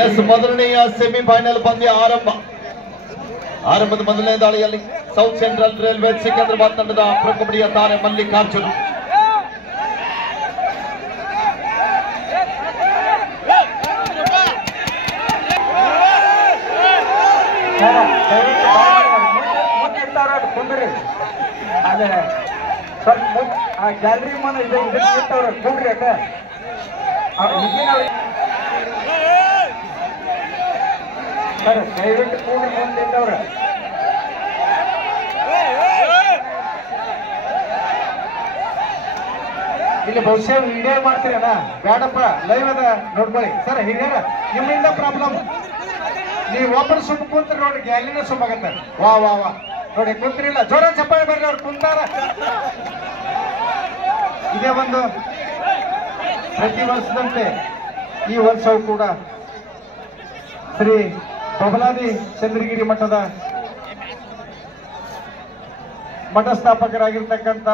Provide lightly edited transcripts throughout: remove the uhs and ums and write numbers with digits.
S ಮೊದಲನೆಯ semifinal ಪಂದ್ಯ ಆರಂಭದ ಮೊದಲನೇ ದಾಳಿಯಲ್ಲಿ ಸೌತ್ ಸೆಂಟ್ರಲ್ ರೈಲ್ವೆ ಸಿಕಂದ್ರಾಬಾದ್ ತಂಡದ ಪ್ರೊ ಕಬಡ್ಡಿಯ ತಾರೆ ಮಲ್ಲಿಕಾರ್ಜುನ್ ಗ್ಯಾಲರಿ ಮನ ಕೂಡ್ರಿ ಅಕ್ಕ ಸರ್ ದಯವಿಟ್ಟು ಕೂಡ್ರಿ ಮುಂದಿದ್ದವ್ರ ಇಲ್ಲಿ ಬಹುಶಃ ವಿಡಿಯೋ ಮಾಡ್ತೀರಣ್ಣ ಬೇಡಪ್ಪ ಲೈವ್ ಅದ ನೋಡ್ಕೊಳ್ಳಿ ಸರ್ ಹಿರಿಯರ ನಿಮ್ಮಿಂದ ಪ್ರಾಬ್ಲಮ್ ನೀವು ಓಪನ್ ಸುಮ್ಮ ಕುಂತ್ರಿ ನೋಡಿ ಗ್ಯಾಲರಿನ ಸುಮ್ಮಾಗತ್ತ ವಾ ವಾ ವಾ ನೋಡಿ ಕುಂತ್ರಿಲ್ಲ ಜೋರ ಚಪ್ಪಾಳೆ ಬರ್ರಿ ಅವ್ರು ಕುಂತಾರ ಇದೇ ಒಂದು ಪ್ರತಿ ವರ್ಷದಂತೆ ಈ ವರ್ಷವೂ ಕೂಡ ಶ್ರೀ ಬಬಲಾದಿ ಚಂದ್ರಗಿರಿ ಮಠದ ಮಠ ಸ್ಥಾಪಕರಾಗಿರ್ತಕ್ಕಂಥ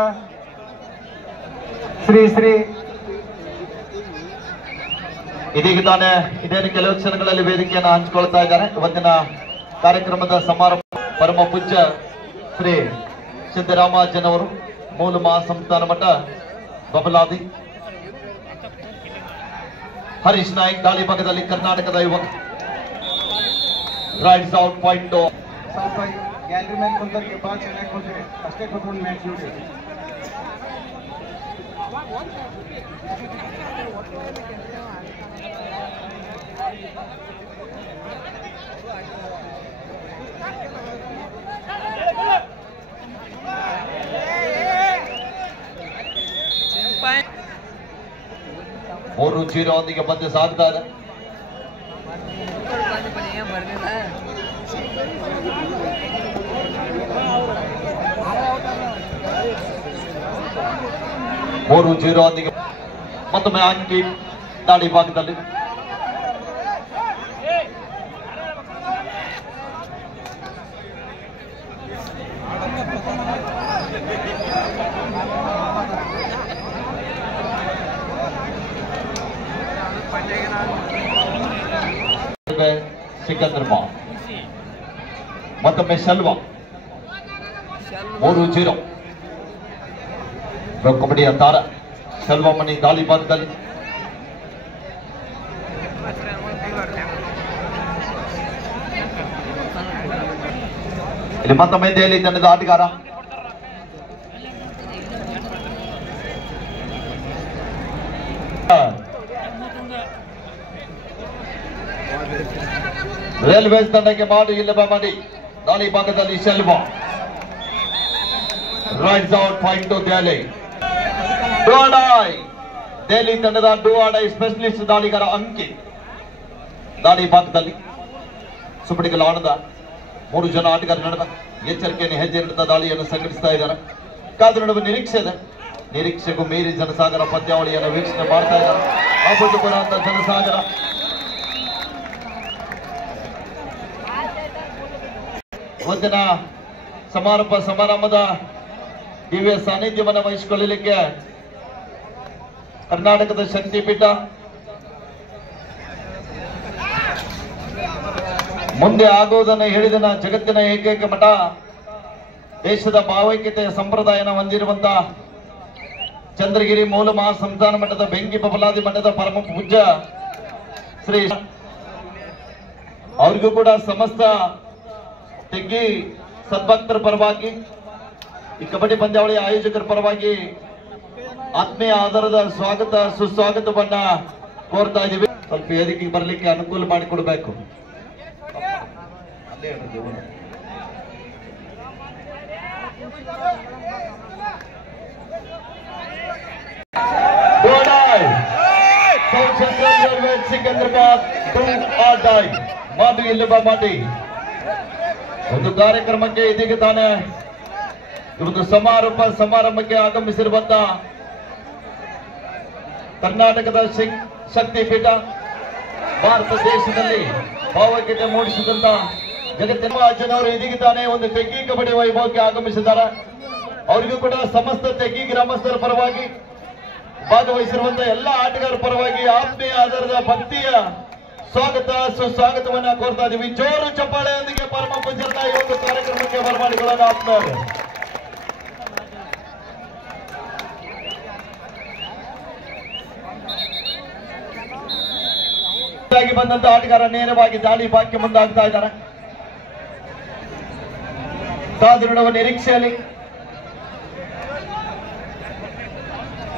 ಶ್ರೀ ಇದೀಗ ತಾನೇ ಇದೇನು ಕೆಲವು ಕ್ಷಣಗಳಲ್ಲಿ ವೇದಿಕೆಯನ್ನು ಹಂಚಿಕೊಳ್ತಾ ಇದ್ದಾರೆ. ಇವತ್ತಿನ ಕಾರ್ಯಕ್ರಮದ ಸಮಾರಂಭ ಪರಮ ಪೂಜ್ಯ ಶ್ರೀ ಸಿದ್ದರಾಮಾಜನವರು ಮೂಲ ಮಹಾಸಂಸ್ಥಾನ ಮಠ ಬಬಲಾದಿ. ಹರೀಶ್ ನಾಯ್ಕ್ ದಾಳಿ ಭಾಗದಲ್ಲಿ ಕರ್ನಾಟಕದ ಯುವಕ ರೈಡ್ಸ್ ಔಟ್ ಪಾಯಿಂಟ್. ಸ್ವಲ್ಪ ಗ್ಯಾಲರಿ ಮೇಲೆ ಕುಂತರಿಗೆ ಭಾಳ ಚೆನ್ನಾಗಿ ಕುಂತಿರಿ ಅಷ್ಟೇ ಕುತ್ಕೊಂಡು ಮ್ಯಾಚ್ ನೋಡಿ. ಮೂರು 0 ಒಂದಿಗೆ ಪಂದ್ಯ ಸಾಗ್ತಾ ಇದೆ. ಮೂರು 0 ಒಂದಿಗೆ ಮತ್ತೊಮ್ಮೆ ಅಂಕಿ ದಾಳಿ ಭಾಗದಲ್ಲಿ ಸಿಕಂದ್ರಾಬಾದ್ ಮತ್ತೊಮ್ಮೆ ಶಲ್ವಾ 3-0 ಪ್ರೊ ಕಬಡ್ಡಿಯ ತಾರ ಶಲ್ವಾ ಮಣಿ ದಾಳಿ ಭಾಗದಲ್ಲಿ ಇಲ್ಲಿ ಮತ್ತೊಮ್ಮೆ ದೆಹಲಿ ತಂಡದ ಆಟಗಾರ ರೈಲ್ವೇಸ್ ತಂಡಕ್ಕೆ ಮಾಡಿ ಇಲ್ಲವ ಮಾಡಿ ದಾಳಿ ಭಾಗದಲ್ಲಿ ಶಲ್ವಾ raids out point Delhi. Delhi ತಂಡದ ಡೂಆಡೈ ಸ್ಪೆಷಲಿಸ್ಟ್ ದಾಳಿಗಾರ ಅಂಕಿ ದಾಳಿ ಭಾಗದಲ್ಲಿ ಸುಪಡಿಗಲ ಆಡದ 3 ಜನ ಆಟಗಾರ ನಡೆದ ಎಚ್ಚರಿಕೆಯನ್ನು ಹೆಜ್ಜೆ ನಡೆದ ದಾಳಿಯನ್ನು ಸಂಘಟಿಸ್ತಾ ಇದ್ದಾರೆ. ಕಾದು ನಡುವೆ ನಿರೀಕ್ಷೆ ಇದೆ. ನಿರೀಕ್ಷೆಗೂ ಮೀರಿ ಜನಸಾಗರ ಪಂದ್ಯಾವಳಿಯನ್ನು ವೀಕ್ಷಣೆ ಮಾಡ್ತಾ ಇದ್ದಾರೆ. ಅಭೂತಪೂರ್ವ ಅಂತ ಜನಸಾಗರ ಇವತ್ತಿನ ಸಮಾರೋಪ ಸಮಾರಂಭದ ದಿವ್ಯ ಸಾನ್ನಿಧ್ಯವನ್ನು ವಹಿಸಿಕೊಳ್ಳಲಿಕ್ಕೆ ಕರ್ನಾಟಕದ ಶಕ್ತಿಪೀಠ ಮುಂದೆ ಆಗುವುದನ್ನು ಹೇಳಿದ ಜಗತ್ತಿನ ಏಕೈಕ ಮಠ, ದೇಶದ ಭಾವೈಕ್ಯತೆಯ ಸಂಪ್ರದಾಯನ ಹೊಂದಿರುವಂತಹ ಚಂದ್ರಗಿರಿ ಮೂಲ ಮಹಾಸಂಸ್ಥಾನ ಮಠದ ಬೆಂಕಿ ಬಬಲಾದಿ ಮಠದ ಪರಮ ಪೂಜ್ಯ ಶ್ರೀ ಅವರಿಗೂ ಕೂಡ ಸಮಸ್ತ ತೆಗ್ಗಿ ಸದ್ಭಕ್ತರ ಪರವಾಗಿ ಈ ಕಬಡ್ಡಿ ಪಂದ್ಯಾವಳಿಯ ಆಯೋಜಕರ ಪರವಾಗಿ ಆತ್ಮೀಯ ಆಧಾರದ ಸ್ವಾಗತ ಸುಸ್ವಾಗತವನ್ನ ಕೋರ್ತಾ ಇದ್ದೀವಿ. ಸ್ವಲ್ಪ ವೇದಿಕೆಗೆ ಬರಲಿಕ್ಕೆ ಅನುಕೂಲ ಮಾಡಿಕೊಡ್ಬೇಕು. ಸಿಕಂದ್ರಾಬಾದ್ ಮಾತು ಇಲ್ಲವ ಮಾಡಿ ಒಂದು ಕಾರ್ಯಕ್ರಮಕ್ಕೆ ಇದೀಗ ತಾನೇ ಇವತ್ತು ಸಮಾರಂಭಕ್ಕೆ ಆಗಮಿಸಿರುವಂತ ಕರ್ನಾಟಕದ ಶಕ್ತಿಪೀಠ, ಭಾರತ ದೇಶದಲ್ಲಿ ಭಾವೈಕ್ಯತೆ ಮೂಡಿಸಿದಂತ ಜಗತ್ತಿನ ಜನರು ಇದೀಗ ತಾನೇ ಒಂದು ತೆಗ್ಗಿ ಕಬಡ್ಡಿ ವೈಭವಕ್ಕೆ ಆಗಮಿಸಿದ್ದಾರೆ. ಅವರಿಗೂ ಕೂಡ ಸಮಸ್ತ ತೆಗ್ಗಿ ಗ್ರಾಮಸ್ಥರ ಪರವಾಗಿ ಭಾಗವಹಿಸಿರುವಂತಹ ಎಲ್ಲ ಆಟಗಾರರ ಪರವಾಗಿ ಆತ್ಮೀಯ ಆಧಾರದ ಭಕ್ತಿಯ ಸ್ವಾಗತ ಸುಸ್ವಾಗತವನ್ನ ಕೋರ್ತಾ ಇದೀವಿ. ಜೋರು ಚಪ್ಪಾಳೆಯೊಂದಿಗೆ ಪರಮ ಪೂಜ್ಯರ ಈ ಒಂದು ಕಾರ್ಯಕ್ರಮಕ್ಕೆ ಬರಮಾಡಿಕೊಳ್ಳೋಣ ಆತ್ಮೀಯರೇ. ಬಂದಂತ ಆಟಗಾರ ನೇರವಾಗಿ ದಾಳಿ ಬಾಕಿ ಮುಂದಾಗ್ತಾ ಇದ್ದಾರೆ. ಕಾದು ನೋಡುವ ನಿರೀಕ್ಷೆಯಲ್ಲಿ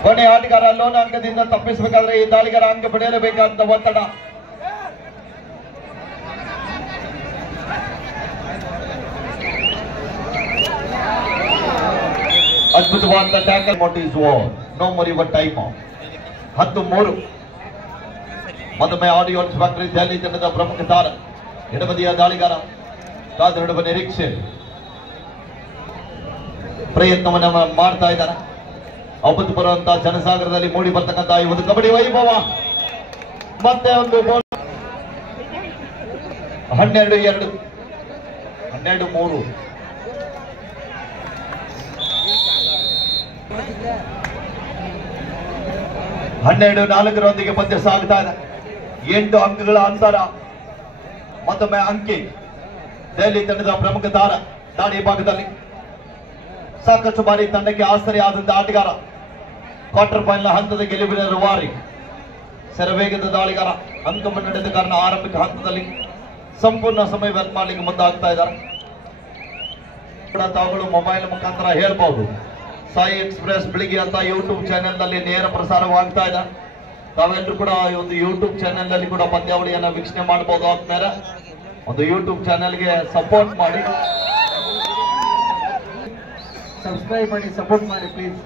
ಕೊನೆ ಆಟಗಾರ ಲೋನ ಅಂಕದಿಂದ ತಪ್ಪಿಸಬೇಕಾದ್ರೆ ಈ ದಾಳಿಗಾರ ಅಂಕ ಪಡೆಯಲೇಬೇಕಾದಂತ ಒತ್ತಡ. ಅದ್ಭುತವಾದ tackle. No more your time. 10-3. ಮತ್ತೊಮ್ಮೆ ಆಡಿಯೋನ್ಸ್ ಫ್ಯಾಕ್ಟರಿ ದೆಹಲಿ ತಂಡದ ಪ್ರಮುಖ ತಾರ ಎಡಬದಿಯ ದಾಳಿಗಾರ ಕಾದು ನೋಡುವ ನಿರೀಕ್ಷೆ ಪ್ರಯತ್ನವನ್ನ ಮಾಡ್ತಾ ಇದ್ದಾರೆ. ಅಬ್ಬತ್ತು ಬರುವಂತಹ ಜನಸಾಗರದಲ್ಲಿ ಮೂಡಿ ಬರ್ತಕ್ಕಂತಹ ಈ ಒಂದು ಕಬಡ್ಡಿ ವೈಭವ. ಮತ್ತೆ ಒಂದು 12-2 12-3. 12-4 ಪಂದ್ಯ ಸಾಗ್ತಾ ಇದೆ. 8 ಅಂಕಗಳ ಅಂತರ. ಮತ್ತೊಮ್ಮೆ ಅಂಕಿ ದೆಹಲಿ ತಂಡದ ಪ್ರಮುಖ ತಾರ ದಾಳಿ ಭಾಗದಲ್ಲಿ ಸಾಕಷ್ಟು ಬಾರಿ ತಂಡಕ್ಕೆ ಆಸರೆ ಆದಂತಹ ಆಟಗಾರ, ಕ್ವಾರ್ಟರ್ ಫೈನಲ್ ಹಂತದ ಗೆಲುವಿನ ರೂವಾರಿ, ಶರವೇಗದ ದಾಳಿಗಾರ. ಅಂಕ ಮುನ್ನಡೆದ ಕಾರಣ ಆರಂಭಿಕ ಹಂತದಲ್ಲಿ ಸಂಪೂರ್ಣ ಸಮಯ ವ್ಯರ್ಥ ಮಾಡಲಿಕ್ಕೆ ಮುಂದಾಗ್ತಾ ಇದ್ದಾರೆ. ತಾವುಗಳು ಮೊಬೈಲ್ ಮುಖಾಂತರ ಹೇಳ್ಬಹುದು. ಸಾಯಿ ಎಕ್ಸ್ಪ್ರೆಸ್ ಬೆಳಿಗ್ಗೆ ಅಂತ ಯೂಟ್ಯೂಬ್ ಚಾನೆಲ್ ನಲ್ಲಿ ನೇರ ಪ್ರಸಾರವಾಗ್ತಾ ಇದೆ. ತಾವೆಲ್ಲರೂ ಕೂಡ ಈ ಒಂದು ಯೂಟ್ಯೂಬ್ ಚಾನೆಲ್ ನಲ್ಲಿ ಕೂಡ ಪಂದ್ಯಾವಳಿಯನ್ನ ವೀಕ್ಷಣೆ ಮಾಡಬಹುದು. ಆದ್ಮೇಲೆ ಒಂದು ಯೂಟ್ಯೂಬ್ ಚಾನೆಲ್ಗೆ ಸಪೋರ್ಟ್ ಮಾಡಿ, ಸಬ್ಸ್ಕ್ರೈಬ್ ಮಾಡಿ, ಸಪೋರ್ಟ್ ಮಾಡಿ please.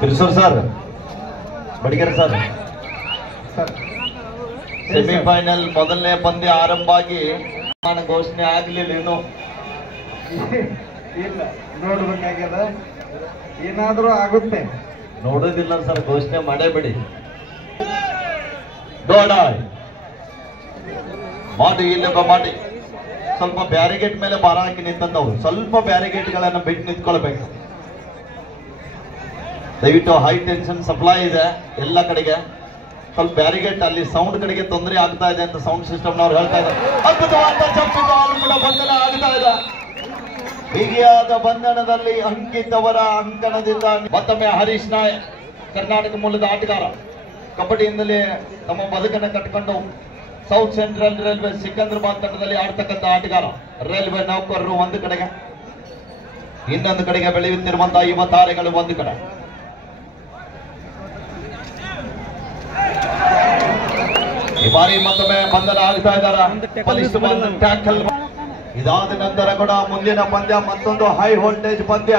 Kishore sir, Badigere sir, semifinal ಮೊದಲನೇ ಪಂದ್ಯ ಆರಂಭ ಆಗಿ ಘೋಷಣೆ ಆಗ್ಲಿಲ್ಲ ಇನ್ನು. ಇಲ್ಲ, ನೋಡ್ಬೇಕಾಗ್ಯದ. ಏನಾದ್ರೂ ಆಗುತ್ತೆ. ನೋಡೋದಿಲ್ಲ ಸರ್, ಘೋಷಣೆ ಮಾಡೇ ಬಿಡಿ. ದೊಡ್ಡ ಮಾಡಿ ಇಲ್ಲೊಬ್ಬ ಮಾಡಿ ಸ್ವಲ್ಪ ಬ್ಯಾರಿಗೇಟ್ ಮೇಲೆ ಭಾರ ಹಾಕಿ ನಿಂತವ್ರು ಸ್ವಲ್ಪ ಬ್ಯಾರಿಗೇಟ್ ಗಳನ್ನ ಬಿಟ್ಟು ನಿಂತ್ಕೊಳ್ಬೇಕು. ದಯವಿಟ್ಟು ಹೈ ಟೆನ್ಷನ್ ಸಪ್ಲೈ ಇದೆ ಎಲ್ಲ ಕಡೆಗೆ. ಸ್ವಲ್ಪ ಬ್ಯಾರಿಗೇಟ್ ಅಲ್ಲಿ ಸೌಂಡ್ ಕಡೆಗೆ ತೊಂದರೆ ಆಗ್ತಾ ಇದೆ ಅಂತ ಸೌಂಡ್ ಸಿಸ್ಟಮ್ ನವ್ರು ಹೇಳ್ತಾ ಇದ್ದಾರೆ. ಅದ್ಭುತವಾದ ಚಪ್ಪಿಗಳು ಕೂಡ ಬಂಧನ ಆಗ್ತಾ ಇದೆ. ಬಿಗಿಯಾದ ಬಂಧನದಲ್ಲಿ ಅಂಕಿತ್ ಅವರ ಅಂಕಣದಿಂದ ಮತ್ತೊಮ್ಮೆ ಹರೀಶ್ ನಾಯಕ್, ಕರ್ನಾಟಕ ಮೂಲದ ಆಟಗಾರ, ಕಬಡ್ಡಿಯಿಂದಲೇ ತಮ್ಮ ಬದುಕನ್ನು ಕಟ್ಟಿಕೊಂಡು ಸೌತ್ ಸೆಂಟ್ರಲ್ ರೈಲ್ವೆ ಸಿಕಂದ್ರಾಬಾದ್ ತಂಡದಲ್ಲಿ ಆಡ್ತಕ್ಕಂಥ ಆಟಗಾರ. ರೈಲ್ವೆ ನೌಕರರು ಒಂದು ಕಡೆಗೆ, ಇನ್ನೊಂದು ಕಡೆಗೆ ಬೆಳೆಯುತ್ತಿರುವಂತಹ ಯುವ ತಾರೆಗಳು ಒಂದು ಕಡೆ. ಈ ಬಾರಿ ಮತ್ತೊಮ್ಮೆ ಬಂಧನ ಆಗ್ತಾ ಇದ್ದಾರೆ. ಬಲಿಷ್ಠವಾದ ಟ್ಯಾಕಲ್. ಇದಾದ ನಂತರ ಕೂಡ ಮುಂದಿನ ಪಂದ್ಯ ಮತ್ತೊಂದು ಹೈ ವೋಲ್ಟೇಜ್ ಪಂದ್ಯ.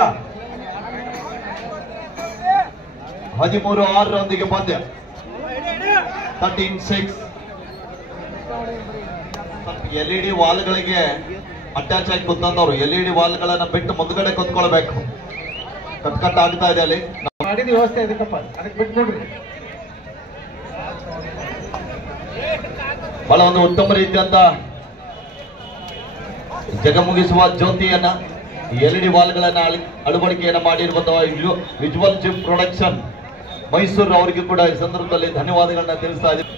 13-6 ಪಂದ್ಯ. 13-6. LED ವಾಲ್ಗಳಿಗೆ ಅಟ್ಯಾಚ್ ಆಗಿ ಕೂತಂದವ್ರು LED ವಾಲ್ಗಳನ್ನ ಬಿಟ್ಟು ಮುಂದ್ಗಡೆ ಕೂತ್ಕೊಳ್ಬೇಕು. ಕಟ್ ಆಗ್ತಾ ಇದೆ ಅಲ್ಲಿ. ಮಾಡಿದ ವ್ಯವಸ್ಥೆ ಇದಕ್ಕಪ್ಪ, ಅದಕ್ಕೆ ಬಿಟ್ಟು ನೋಡ್ರಿ. ಬಹಳ ಒಂದು ಉತ್ತಮ ರೀತಿಯಂತ ಜಗಮುಗಿಸುವ ಜ್ಯೋತಿಯನ್ನ LED ವಾಲ್ಗಳನ್ನ ಅಳವಡಿಕೆಯನ್ನ ಮಾಡಿರುವಂತಹ ವಿಜುವಲ್ ಜಿಮ್ ಪ್ರೊಡಕ್ಷನ್ ಮೈಸೂರು ಅವರಿಗೆ ಕೂಡ ಈ ಸಂದರ್ಭದಲ್ಲಿ ಧನ್ಯವಾದಗಳನ್ನ ತಿಳಿಸ್ತಾ ಇದ್ದೀವಿ.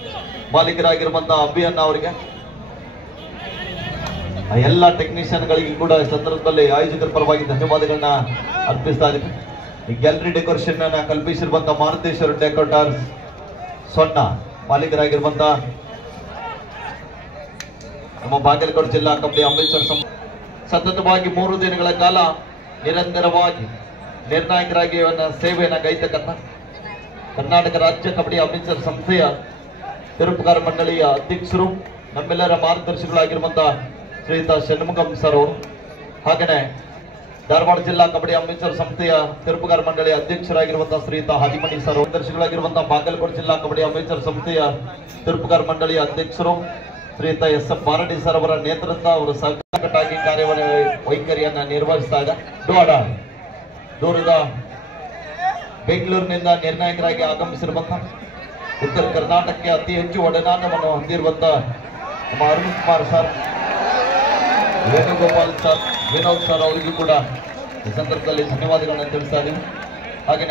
ಮಾಲೀಕರಾಗಿರುವಂತಹ ಅಭಿಯನ್ನ ಅವರಿಗೆ, ಎಲ್ಲ ಟೆಕ್ನಿಷಿಯನ್ ಗಳಿಗೆ ಕೂಡ ಈ ಸಂದರ್ಭದಲ್ಲಿ ಆಯೋಜಕರ ಪರವಾಗಿ ಧನ್ಯವಾದಗಳನ್ನ ಅರ್ಪಿಸ್ತಾ ಇದ್ದೀವಿ. ಈ ಗ್ಯಾಲರಿ ಡೆಕೋರೇಷನ್ ಅನ್ನ ಕಲ್ಪಿಸಿರುವಂತಹ ಮಾರುತೇಶ್ವರ ಡೆಕೋರೇಟರ್ಸ್ ಸೊನ್ನ ಮಾಲೀಕರಾಗಿರುವಂತಹ ನಮ್ಮ ಬಾಗಲಕೋಟೆ ಜಿಲ್ಲಾ ಕಬಡ್ಡಿ ಅಮೃತಸರ್ ಸತತವಾಗಿ 3 ದಿನಗಳ ಕಾಲ ನಿರಂತರವಾಗಿ ನಿರ್ಣಾಯಕರಾಗಿ ಸೇವೆಯನ್ನು ಗೈತಕ್ಕಂಥ ಕರ್ನಾಟಕ ರಾಜ್ಯ ಕಬಡ್ಡಿ ಅಮೃತಸರ್ ಸಂಸ್ಥೆಯ ತಿರುಪುಗಾರ ಮಂಡಳಿಯ ಅಧ್ಯಕ್ಷರು, ನಮ್ಮೆಲ್ಲರ ಮಾರ್ಗದರ್ಶಿಗಳಾಗಿರುವಂತಹ ಶ್ರೀಯುತ ಷಣ್ಮುಖಂ ಸರ್ ಅವರು, ಹಾಗೆಯೇ ಧಾರವಾಡ ಜಿಲ್ಲಾ ಕಬಡ್ಡಿ ಅಮೃತಸರ್ ಸಂಸ್ಥೆಯ ತಿರುಪುಗಾರ ಮಂಡಳಿಯ ಅಧ್ಯಕ್ಷರಾಗಿರುವಂತಹ ಶ್ರೀಯುತ ಹಾದಿಮಣಿ ಸರ್, ಮಾರ್ಗದರ್ಶಿಗಳಾಗಿರುವಂತಹ ಬಾಗಲಕೋಟೆ ಜಿಲ್ಲಾ ಕಬಡ್ಡಿ ಅಮೃತಸರ್ ಸಂಸ್ಥೆಯ ತಿರುಪುಗಾರ ಮಂಡಳಿಯ ಅಧ್ಯಕ್ಷರು ಶ್ರೀಯುತ SF ಬಾರಡಿ ಸರ್ ಅವರ ನೇತೃತ್ವ, ಅವರು ಸಹಕಾರಕಟ್ಟಾಗಿ ವೈಖರಿಯನ್ನ ನಿರ್ವಹಿಸ್ತಾ ಇದೆ. ದೂರದ ಬೆಂಗಳೂರಿನಿಂದ ನಿರ್ಣಾಯಕರಾಗಿ ಆಗಮಿಸಿರುವಂತಹ ಉತ್ತರ ಕರ್ನಾಟಕಕ್ಕೆ ಅತಿ ಹೆಚ್ಚು ಒಡನಾಟವನ್ನು ಹೊಂದಿರುವಂತಹ ನಮ್ಮ Arun Kumar sir, Venugopal sir, Vinod sir ಅವರಿಗೂ ಕೂಡ ಈ ಸಂದರ್ಭದಲ್ಲಿ ಧನ್ಯವಾದಗಳನ್ನ ತಿಳಿಸ್ತಾ ಇದ್ದೀವಿ. ಹಾಗೆ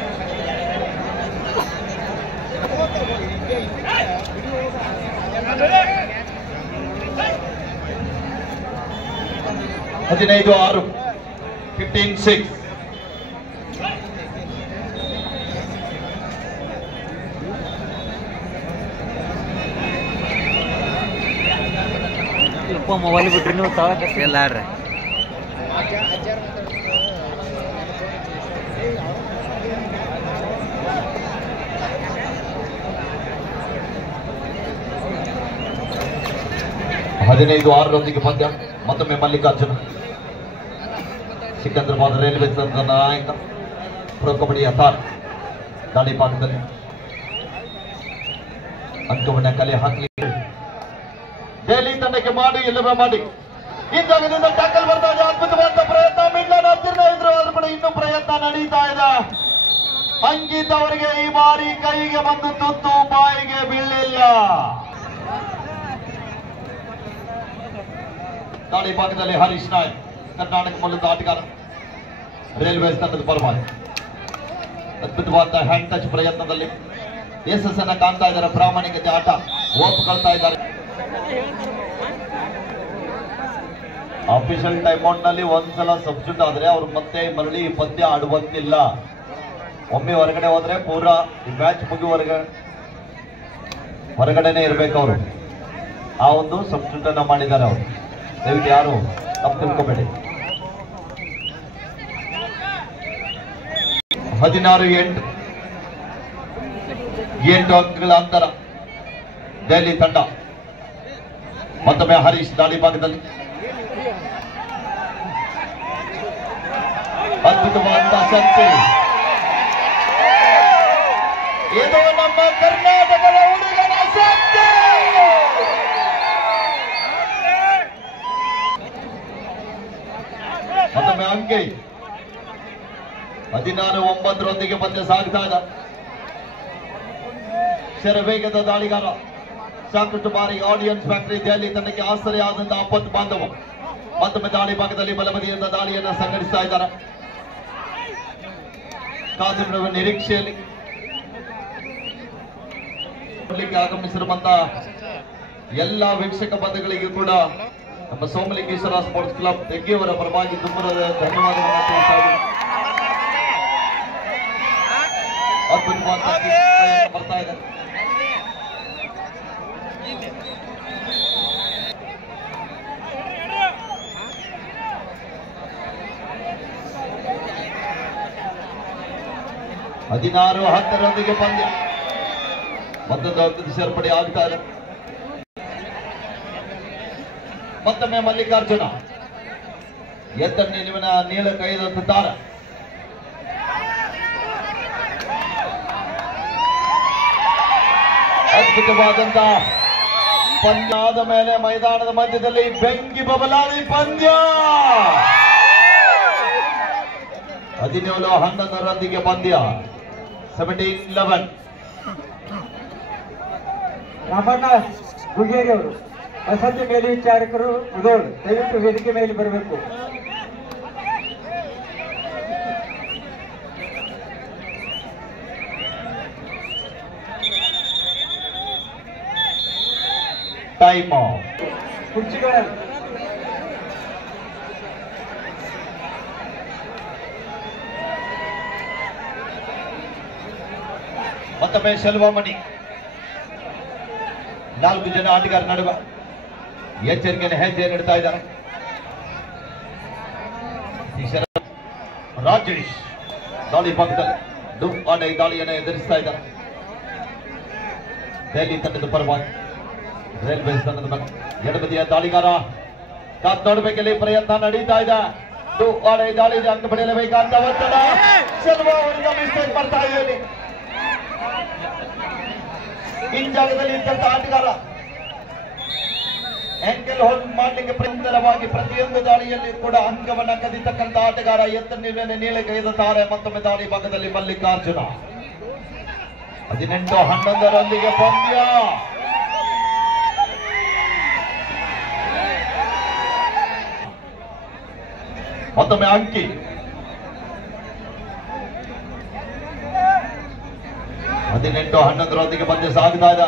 15-6 15-6 ಮೊಬೈಲ್ ಬಿಟ್ರಿ ನೀವು ಎಲ್ಲಾರ್ರಿ ಹದಿನೈದು 6 ಪಂದ್ಯ. ಮತ್ತೊಮ್ಮೆ ಮಲ್ಲಿಕಾರ್ಜುನ ಸಿಕಂದ್ರಾಬಾದ್ ರೈಲ್ವೆ ತಂಡದ ನಾಯಕ ಪ್ರೊ ಕಬಡ್ಡಿ ಅಥಾರ್ ದಾಳಿ ಭಾಗದಲ್ಲಿ ಅಂಕವನ್ನ ಕಲೆ ಹಾಕಲಿ ದೆಹಲಿ ತಂಡಕ್ಕೆ ಮಾಡಿ ಎಲ್ಲವೇ ಮಾಡಿ ಈ ಜಾಗದಿಂದ ಟ್ಯಾಕಲ್ ಬರ್ತಾ ಇದೆ. ಅದ್ಭುತವಾದ ಪ್ರಯತ್ನ ಮಿಡ್ಲನ್ ಹತ್ತಿರ ಇದ್ರು, ಆದ್ರೂ ಕೂಡ ಇನ್ನೂ ಪ್ರಯತ್ನ ನಡೀತಾ ಇದೆ. ಅಂಕಿತ್ ಅವರಿಗೆ ಈ ಬಾರಿ ಕೈಗೆ ಬಂದು ತುತ್ತು ಬಾಯಿಗೆ ಬೀಳಲಿಲ್ಲ. ದಾಳಿ ಭಾಗದಲ್ಲಿ ಹರೀಶ್ ನಾಯಕ್ ಕರ್ನಾಟಕ ಮೂಲದ ಆಟಗಾರ, ರೈಲ್ವೆ ತಂಡದ ಪರವಾಗಿ ಅದ್ಭುತವಾದ ಹ್ಯಾಂಡ್ ಟಚ್ ಪ್ರಯತ್ನದಲ್ಲಿ ಯಶಸ್ಸನ್ನ ಕಾಣ್ತಾ ಇದ್ದಾರೆ. ಪ್ರಾಮಾಣಿಕತೆ ಆಟ ಒಪ್ಕೊಳ್ತಾ ಇದ್ದಾರೆ. ಆಫಿಷಿಯಲ್ ಟೈಮ್ ಔಟ್ ನಲ್ಲಿ ಒಂದ್ಸಲ ಸಬ್ಸ್ಟಿಟ್ಯೂಟ್ ಆದ್ರೆ ಅವ್ರು ಮತ್ತೆ ಮರಳಿ ಪಂದ್ಯ ಆಡುವಂತಿಲ್ಲ. ಒಮ್ಮೆ ಹೊರಗಡೆ ಹೋದ್ರೆ ಪೂರಾ ಈ ಮ್ಯಾಚ್ ಮುಗಿಯುವವರೆಗೆ ಹೊರಗಡೆನೆ ಇರ್ಬೇಕು ಅವರು. ಆ ಒಂದು ಸಬ್ಸ್ಟಿಟ್ಯೂಟ್ ಅನ್ನ ಮಾಡಿದ್ದಾರೆ ಅವರು. ದಯವಿಟ್ಟು ಯಾರು ತಪ್ಪು ತಿಳ್ಕೋಬೇಡಿ. 16-8 ಅಂಕಗಳ ಅಂತರ ದೆಹಲಿ ತಂಡ. ಮತ್ತೊಮ್ಮೆ ಹರೀಶ್ ದಾಳಿ ಭಾಗದಲ್ಲಿ ಅದ್ಭುತವಾದ ಶಕ್ತಿ. ಇದು ನಮ್ಮ ಕರ್ನಾಟಕದ ಹುಡುಗನ ಶಕ್ತಿ. ಮತ್ತೊಮ್ಮೆ ಅಂಕಿ 16-9 ಪಂದ್ಯ ಸಾಗ್ತಾ ಇದೆ. ಶರವೇಗದ ದಾಳಿಗಾರ, ಸಾಕಷ್ಟು ಬಾರಿ ಆಡಿಯನ್ಸ್ ಫ್ಯಾಕ್ಟರಿ ದೆಹಲಿ ತಂಡಕ್ಕೆ ಆಸರೆ ಆದಂತಹ ಅಪ್ಪತ್ತು ಬಾಂಧವ ಮತ್ತೊಮ್ಮೆ ದಾಳಿ ಭಾಗದಲ್ಲಿ ಬಲಬದಿಯಿಂದ ದಾಳಿಯನ್ನು ಸಂಘಟಿಸ್ತಾ ಇದ್ದಾರೆ. ಕಾದಿರುವ ನಿರೀಕ್ಷೆಯಲ್ಲಿ ಆಗಮಿಸಿರುವಂತಹ ಎಲ್ಲಾ ವೀಕ್ಷಕ ಬಂಧುಗಳಿಗೂ ಕೂಡ ನಮ್ಮ ಸೋಮಲಿಂಗೇಶ್ವರ ಸ್ಪೋರ್ಟ್ಸ್ ಕ್ಲಬ್ ತೆಗ್ಗಿಯವರ ಪರವಾಗಿ ತುಂಬ ಧನ್ಯವಾದಗಳನ್ನು ತಿಳಿಸ್ತಾ ಇದ್ದೀವಿ. ಅದ್ಭುತವಾದ ಬರ್ತಾ ಇದೆ. ಹದಿನಾರು 10 ಪಂದ್ಯ ಮತ್ತೊಂದು ಅಂಕದ ಸೇರ್ಪಡೆ ಆಗ್ತಾ ಇದೆ. ಮತ್ತೊಮ್ಮೆ ಮಲ್ಲಿಕಾರ್ಜುನ ಎತ್ತ ನಿಲುವಿನ ನೀಳ ಕೈದಂತಾರ. ಅದ್ಭುತವಾದಂತ ಪಂದ್ಯ ಆದ ಮೇಲೆ ಮೈದಾನದ ಮಧ್ಯದಲ್ಲಿ ಬೆಂಕಿ ಬಬಲಾದಿ ಪಂದ್ಯ. 17-11 ಪಂದ್ಯ. 17-11. ರಾಮಣ್ಣ ಗುಗೇರಿ ಅವರು ವಸತಿ ಮೇಲ್ವಿಚಾರಕರು ಉದೋಳ್ ದಯವಿಟ್ಟು ವೇದಿಕೆ ಮೇಲೆ ಬರಬೇಕು. ಟೈಮ್ ಕುರ್ಚಿಗಳಲ್ಲಿ ಮತ್ತೊಮ್ಮೆ ಶೆಲ್ವಮಣಿ 4 ಜನ ಆಟಗಾರ ನಡುವೆ ಎಚ್ಚರಿಕೆಯನ್ನು ಹೆಜ್ಜೆ ನೀಡ್ತಾ ಇದ್ದಾರೆ. ರಾಜೇಶ್ ದಾಳಿ ಪಕ್ಕದಲ್ಲಿ ದಾಳಿಯನ್ನು ಎದುರಿಸ್ತಾ ಇದ್ದಾರೆ. ದೆಹಲಿ ತಂಡದ ಪರವಾಗಿ ರೈಲ್ವೆ ತಂಡದ ಬಗ್ಗೆ ಎಡಬದಿಯ ದಾಳಿಗಾರ ಕಾತ್ ನೋಡಬೇಕಲ್ಲಿ ಪ್ರಯತ್ನ ನಡೀತಾ ಇದೆ. ದಾಳಿ ಅಂಕ ಪಡೆಯಲೇಬೇಕಂತ ಒತ್ತಡ. ಸೆಲ್ವ ಅವರಿಂದ ಮಿಸ್ಟೇಕ್ ಬರ್ತಾ ಇದ್ದೇನೆ. ಜಾಗದಲ್ಲಿ ಇದ್ದಂತ ಆಟಗಾರ ಆಂಕಲ್ ಹೋಲ್ಡ್ ಮಾಡಲಿಕ್ಕೆ ಪ್ರಯತ್ನವಾಗಿ ಪ್ರತಿಯೊಂದು ದಾಳಿಯಲ್ಲಿ ಕೂಡ ಅಂಕವನ್ನ ಕದಿತಕ್ಕಂತ ಆಟಗಾರ ಎತ್ತ ನೀಳೆ ಕೈಯುತ್ತಾರೆ. ಮತ್ತೊಮ್ಮೆ ದಾಳಿ ಭಾಗದಲ್ಲಿ ಮಲ್ಲಿಕಾರ್ಜುನ 18-11 ಪಂದ್ಯ. ಮತ್ತೊಮ್ಮೆ ಅಂಕಿ. ಹದಿನೆಂಟು 11ರೊಂದಿಗೆ ಪಂದ್ಯ ಸಾಗುತ್ತಾ ಇದೆ.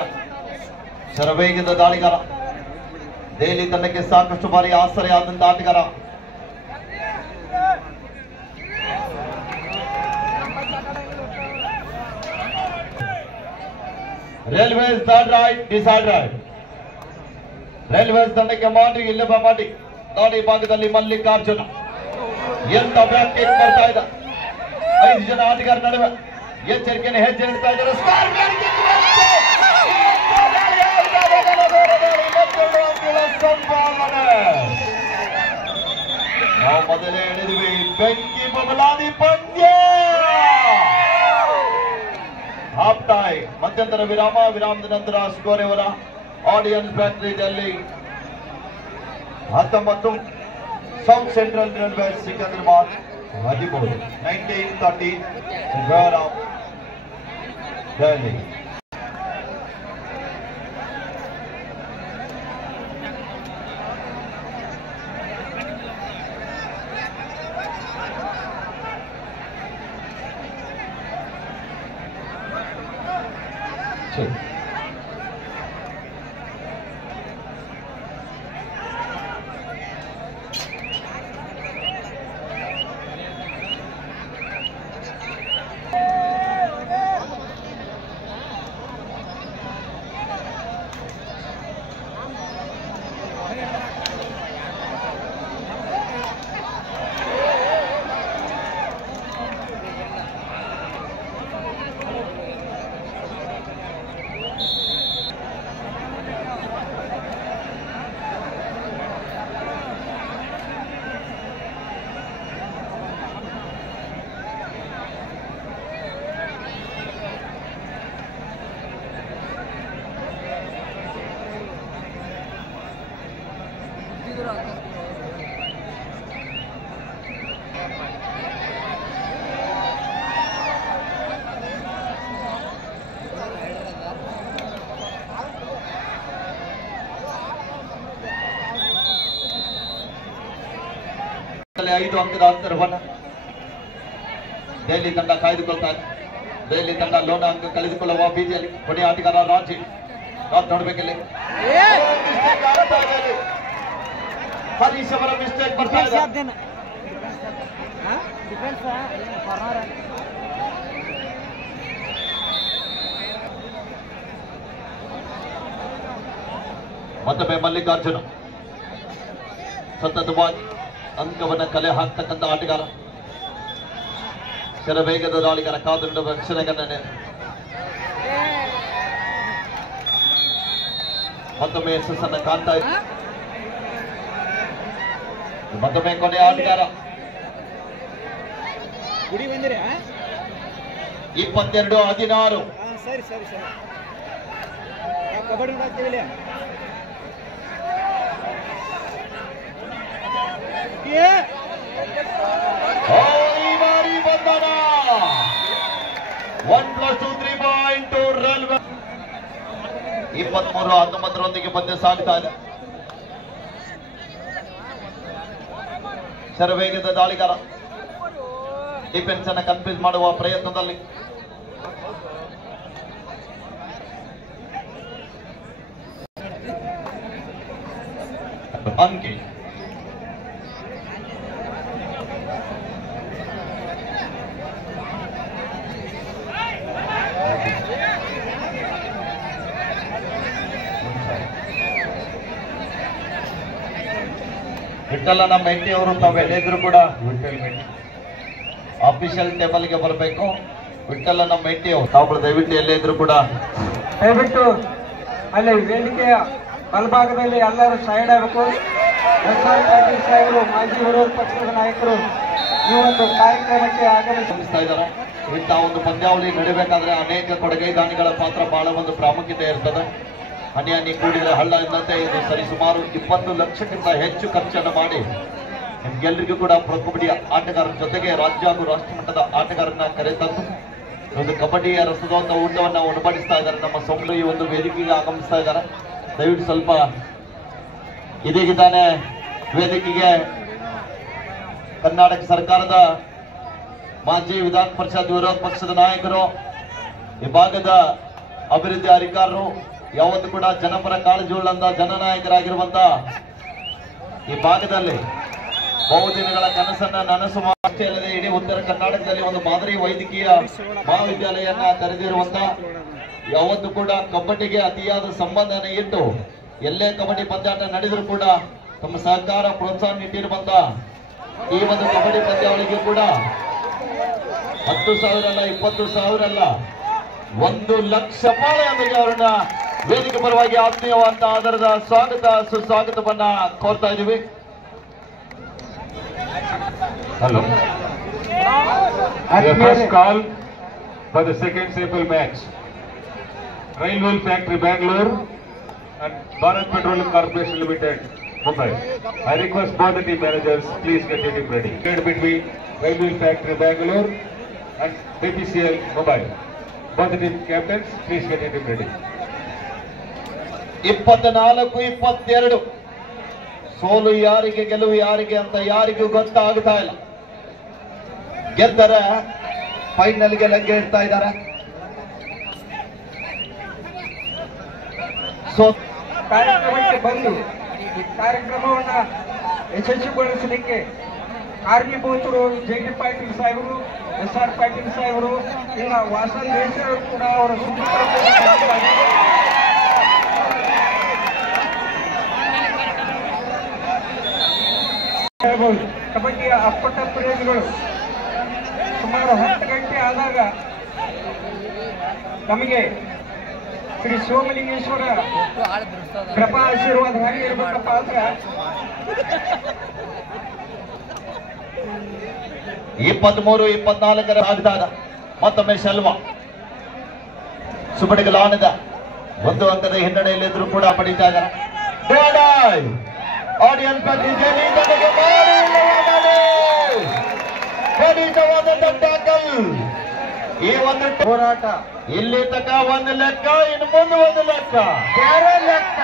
ಶರವೇಗದ ದಾಳಿಗಾರ, ದೆಹಲಿ ತಂಡಕ್ಕೆ ಸಾಕಷ್ಟು ಬಾರಿ ಆಸರೆಯಾದಂತ ಆಟಗಾರ. Railways third right decide right. Railways ತಂಡಕ್ಕೆ ಮಾಡಿ ಇಲ್ಲಬ ಮಾಡಿ ದಾಳಿ ಭಾಗದಲ್ಲಿ ಮಲ್ಲಿಕಾರ್ಜುನ ಎಂತ ಬ್ಯಾಕ್ ಕಿಕ್ ಬರ್ತಾ ಇದೆ. 5 ಜನ ಆಟಗಾರ ನಡುವೆ ಎಚ್ಚರಿಕೆಯನ್ನು ಹೆಜ್ಜೆ ಇಡ್ತಾ ಇದ್ದಾರೆ. ನಾವು ಮೊದಲೇ ಹೇಳಿದ್ವಿ, ಬೆಂಕಿ ಬಬಲಾದಿ ಪಂದ್ಯ. ಹಾಫ್ ಟೈಮ್ ಮಧ್ಯಂತರ ವಿರಾಮ. ವಿರಾಮದ ನಂತರ ಸ್ಕೋರ್ ಅವರ audience factory Delhi 19, south central railway Secunderabad 13. 1930 Delhi. ಐದು ಅಂಕದ ಅಂತರವನ್ನು ದೆಹಲಿ ತಂಡ ಕಾಯ್ದುಕೊಳ್ತಾರೆ. ದೆಹಲಿ ತಂಡ ಲೋಣ ಅಂಕ ಕಳೆದುಕೊಳ್ಳುವ ಬೀದಿಯಲ್ಲಿ ಕೊನೆಯ ಆಟಗಾರ ರಾಜಿ ನೋಡ್ಬೇಕಿಲ್ಲಿ. ಹರೀಶ್ ಅವರ ಮಿಸ್ಟೇಕ್ ಬರ್ತಾ ಇದೆ. ಮತ್ತೊಮ್ಮೆ ಮಲ್ಲಿಕಾರ್ಜುನ ಸತತವಾಗಿ ಅಂಕವನ್ನು ಕಲೆ ಹಾಕ್ತಕ್ಕಂಥ ಆಟಗಾರ. ಶರವೇಗದ ದಾಳಿಗಾರ ಕಾದುಂಡ ರಕ್ಷಣೆಗನ್ನ ಮತ್ತೊಮ್ಮೆ ಯಶಸ್ಸನ್ನು ಕಾಣ್ತಾ ಇದೆ. ಮತ್ತೊಮ್ಮೆ ಕೊನೆಯ ಆಟಗಾರ 22-16. ಸರಿ ಸರಿ ಸರಿ ಕಬಡ್ಡಿ ಮಾಡ್ತೀವಿ. ಈ ಬಾರಿ ಬಂಧನ 1+2 3.2 ರೈಲ್ವೆ 23-19ರೊಂದಿಗೆ ಪಂದ್ಯ ಸಾಗ್ತಾ ಇದೆ. ಶರವೇಗದ ದಾಳಿಗಾರ ಡಿಫೆನ್ಸ್ ಅನ್ನು ಕನ್ಫ್ಯೂಸ್ ಮಾಡುವ ಪ್ರಯತ್ನದಲ್ಲಿ ಅಂಕಿ. ವಿಠಲನ ಮೆಟ್ಟಿ ಅವರು ತಾವೆಲ್ಲಿದ್ರು ಕೂಡ ಅಫಿಷಿಯಲ್ ಟೇಬಲ್ಗೆ ಬರಬೇಕು. ವಿಠಲನ ಮೆಟ್ಟಿ ಅವರು ತಾವು ದಯವಿಟ್ಟು ಎಲ್ಲೇ ಇದ್ರು ಕೂಡ ದಯವಿಟ್ಟು ಅಲ್ಲಿ ವೇದಿಕೆಯ ಬಲಭಾಗದಲ್ಲಿ ಎಲ್ಲರೂ ಸೈಡ್ ಆಗಬೇಕು. ಎಸ್.ಆರ್. ಪಾಟೀಲ್ ಸಾಹೇಬರು ಮಾಜಿ ವಿರೋಧ ಪಕ್ಷದ ನಾಯಕರು ಈ ಒಂದು ಕಾರ್ಯಕ್ರಮಕ್ಕೆ ಆಗಮಿಸ್ತಾ ಇದ್ದಾರೆ. ಇಂಥ ಒಂದು ಪಂದ್ಯಾವಳಿ ನಡೀಬೇಕಾದ್ರೆ ಅನೇಕ ಕೊಡುಗೈದಾನಿಗಳ ಪಾತ್ರ ಬಹಳ ಒಂದು ಪ್ರಾಮುಖ್ಯತೆ ಇರ್ತದೆ. ಹನಿ ಕೂಡಿದರೆ ಹಳ್ಳ ಎಂದಂತೆ ಇದು ಸರಿಸುಮಾರು 20 ಲಕ್ಷಕ್ಕಿಂತ ಹೆಚ್ಚು ಖರ್ಚನ್ನು ಮಾಡಿ ನಿಮ್ಗೆಲ್ಲರಿಗೂ ಕೂಡ ಪ್ರೊ ಕಬಡ್ಡಿ ಆಟಗಾರರ ಜೊತೆಗೆ ರಾಜ್ಯ ಹಾಗೂ ರಾಷ್ಟ್ರ ಮಟ್ಟದ ಆಟಗಾರರನ್ನ ಕರೆತಂದು ಒಂದು ಕಬಡ್ಡಿಯ ರಸದೋತ್ತ ಊಟವನ್ನು ಉಣಬಡಿಸ್ತಾ ಇದ್ದಾರೆ. ನಮ್ಮ ಸೌಮ್ಯ ಈ ಒಂದು ವೇದಿಕೆಗೆ ಆಗಮಿಸ್ತಾ ಇದ್ದಾರೆ. ದಯವಿಟ್ಟು ಸ್ವಲ್ಪ ಇದೀಗ ತಾನೇ ವೇದಿಕೆಗೆ ಕರ್ನಾಟಕ ಸರ್ಕಾರದ ಮಾಜಿ ವಿಧಾನ ಪರಿಷತ್ ವಿರೋಧ ಪಕ್ಷದ ನಾಯಕರು, ಈ ಭಾಗದ ಅಭಿವೃದ್ಧಿ ಅಧಿಕಾರರು, ಯಾವತ್ತು ಕೂಡ ಜನಪರ ಕಾಳಜಿಯುಳ್ಳಂತ ಜನನಾಯಕರಾಗಿರುವಂತ ಈ ಭಾಗದಲ್ಲಿ ಬಹುದಿನಗಳ ಕನಸನ್ನ ನನಸು ಅಷ್ಟೇ ಅಲ್ಲದೆ ಇಡೀ ಉತ್ತರ ಕರ್ನಾಟಕದಲ್ಲಿ ಒಂದು ಮಾದರಿ ವೈದ್ಯಕೀಯ ಮಹಾವಿದ್ಯಾಲಯನ್ನ ತೆರೆದಿರುವಂತ, ಯಾವತ್ತು ಕೂಡ ಕಬಡ್ಡಿಗೆ ಅತಿಯಾದ ಸಂಬಂಧನ ಇಟ್ಟು ಎಲ್ಲೇ ಕಬಡ್ಡಿ ಪಂದ್ಯಾಟ ನಡೆದರೂ ಕೂಡ ತಮ್ಮ ಸಹಕಾರ ಪ್ರೋತ್ಸಾಹ ನೀಡಿರುವಂತ ಈ ಒಂದು ಕಬಡ್ಡಿ ಪಂದ್ಯಾವಳಿಗೆ ಕೂಡ 10,000 ಅಲ್ಲ, 20,000 ಅಲ್ಲ, 1,00,000 ಪಾಳೆಯೊಂದಿಗೆ ಅವರನ್ನ ವೇದಿಕೆ ಪರವಾಗಿ ಆತ್ಮೀಯವಾದ ಆಧಾರದ ಸ್ವಾಗತ ಸುಸ್ವಾಗತವನ್ನ ಕೋರ್ತಾ ಇದೀವಿ. Hello. The first call for the second sample match. Railway Factory Bangalore and Bharat Petroleum Corporation Limited, Mumbai. I request both the team managers, please get your team ready. Between Railway Factory Bangalore and BPCL Mumbai. Both the team captains, please get your team ready. 24-22 ಸೋಲು ಯಾರಿಗೆ ಗೆಲುವು ಯಾರಿಗೆ ಅಂತ ಯಾರಿಗೂ ಗೊತ್ತಾಗ್ತಾ ಇಲ್ಲ. ಗೆದ್ದರೆ ಫೈನಲ್ಗೆ ಲಗ್ಗೆ ಇಡ್ತಾ ಇದ್ದಾರೆ. ಕಾರ್ಯಕ್ರಮಕ್ಕೆ ಬಂದು ಈ ಕಾರ್ಯಕ್ರಮವನ್ನ ಯಶಸ್ವಿಗೊಳಿಸಲಿಕ್ಕೆ ಕಾರಣೀಭೂತರು ಜೆ.ಡಿ. ಪಾಟೀಲ್ ಸಾಹೇಬರು, ಎಸ್.ಆರ್. ಪಾಟೀಲ್ ಸಾಹೇಬರು, ಇಲ್ಲ ವಾಸನ್ ದೇಶವರು ಕೂಡ ಅವರ ಕಬಡ್ಡಿಯ ಅಪ್ಪಟ ಪ್ರೇಮಿಗಳು ಸುಮಾರು 10 ಗಂಟೆ ಆದಾಗ ನಮಗೆ ಶ್ರೀ ಸೋಮಲಿಂಗೇಶ್ವರ ಕೃಪಾ ಆಶೀರ್ವಾದ ಹಾಗೆ ಇರಬೇಕಪ್ಪ ಅಂದ್ರೆ 23-24 ಆಗ್ದಾಗ ಮತ್ತೊಮ್ಮೆ ಶೆಲ್ವಾ ಸುಬಡಿಗಲಾನದ 1 ಅಂಕದ ಹಿನ್ನಡೆಯಲ್ಲಿದ್ರು ಕೂಡ ಪಡಿತಾ ಇದ್ದಾರೆ. ಆಡಿಯನ್ಸ್ ಈ ಒಂದು ಹೋರಾಟ ಇಲ್ಲಿ ತನಕ 1 ಲೆಕ್ಕ, ಇನ್ನು ಮುಂದೆ 1 ಲೆಕ್ಕ. ಬೇರೆ ಲೆಕ್ಕ.